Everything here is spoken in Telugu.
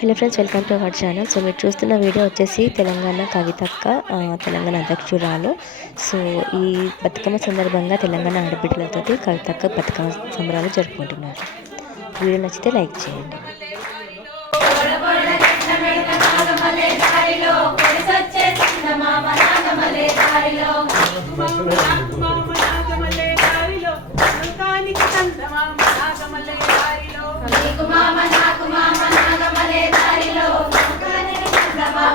Hello friends welcome to our channel. So మీరు చూస్తున్న వీడియో వచ్చేసి తెలంగాణ కవితక్క తెలంగాణ అధ్యక్షురాలు. సో ఈ బతుకమ్మ సందర్భంగా తెలంగాణ ఆడబిడ్డలతో కవితక్క బతుకమ్మ సంబరాలు జరుపుకుంటున్నారు. వీడియో నచ్చితే లైక్ చేయండి. నాగమల్లే దారిలో నాగమల్లే దారిలో నీకు మామ